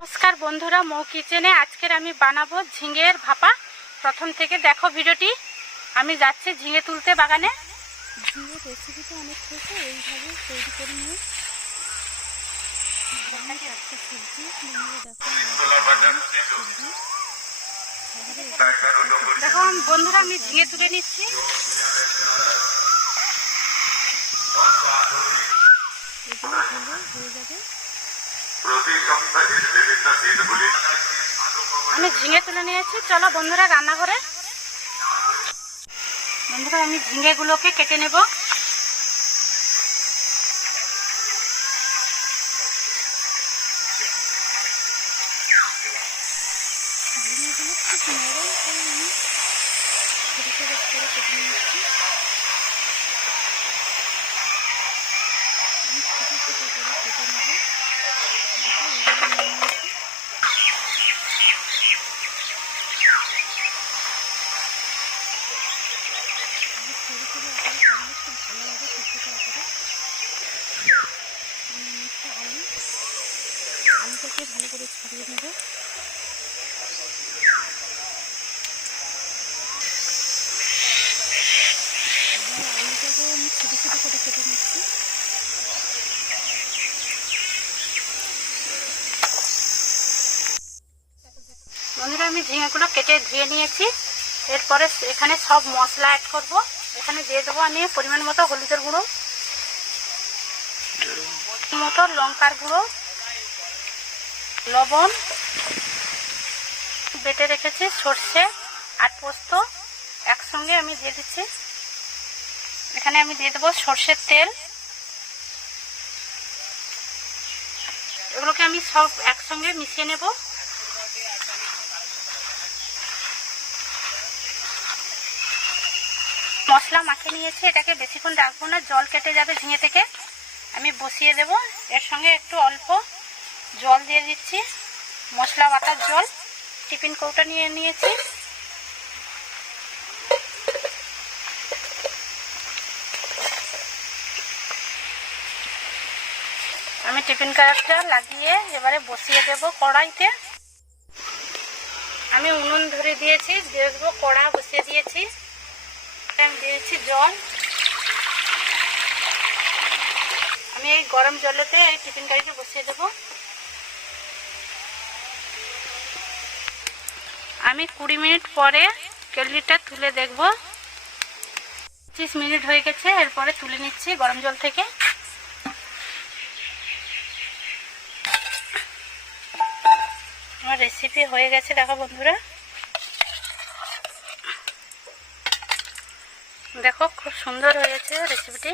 নমস্কার বন্ধুরা মৌ কিচেনে আজকের আমি বানাবো ঝিঙের ভাপা। প্রথম থেকে দেখো ভিডিওটি। আমি যাচ্ছি ঝিঙে তুলতে বাগানে। ঝিঙে রেসিপিটা অনেক ছোট এইভাবে তৈরি করে নিয়ে আমি চারটে সবজি নিয়ে দেখো সবজি। দেখো বন্ধুরা আমি ঝিঙে তুলে নিচ্ছি। এগুলো হলে হয়ে যাবে আমি ঝিঙে তুলে নিয়েছি। চলো বন্ধুরা রান্না রান্নাঘরে। বন্ধুরা, আমি ঝিঙেগুলোকে কেটে নেব। ঝিঙেগুলো খুব নরম করে আমি ছোটো ছোটো করে কেটে নিচ্ছি আমি ছোটো ছোটো করে কেটে নেব দেখো এগুলো নিয়ে নিয়েছি আমি ছোটো ছোটো আকারে কাটলে খুব ভালো লাগে ছোটো ছোটো আকারে আমি নিচ্ছি আলু আলুটাকে ভালো করে ছাড়িয়ে নেব। আলুটাকে আমি ছোটো ছোটো করে কেটে নিচ্ছি। বন্ধুরা, আমি ঝিঙেগুলো কেটে ধুয়ে নিয়েছি। এরপরে এখানে সব মশলা অ্যাড করব। এখানে দিয়ে দেবো আমি পরিমাণ মতো হলুদের গুঁড়ো, মতো লঙ্কার গুঁড়ো লবণ বেটে রেখেছি, সর্ষে আর পোস্ত একসঙ্গে আমি দিয়ে দিচ্ছি। এখানে আমি দিয়ে দেবো সর্ষের তেল। এগুলোকে আমি সব একসঙ্গে মিশিয়ে নেব। মশলা মাখিয়ে নিয়েছি, এটাকে বেশিক্ষণ রাখব না, জল কেটে যাবে ঝিঙে থেকে। আমি বসিয়ে দেব, এর সঙ্গে একটু অল্প জল দিয়ে দিচ্ছি। মশলা বাটার জল, টিফিন কৌটা নিয়ে নিয়েছি। আমি টিফিন কাপটা লাগিয়ে এবারে বসিয়ে দেব কড়াইতে। আমি উনুন ধরে দিয়েছি দিয়ে কড়া বসিয়ে দিয়েছি। আমি দিয়েছি জল। আমি এই গরম জলেতে এই টিফিন গাড়িটা বসিয়ে দেবো। আমি কুড়ি মিনিট পরে কেটলিটা তুলে দেখব। পঁচিশ মিনিট হয়ে গেছে, এরপরে তুলে নিচ্ছি গরম জল থেকে। আমার রেসিপি হয়ে গেছে, দেখো বন্ধুরা। দেখো খুব সুন্দর হয়েছে রেসিপিটি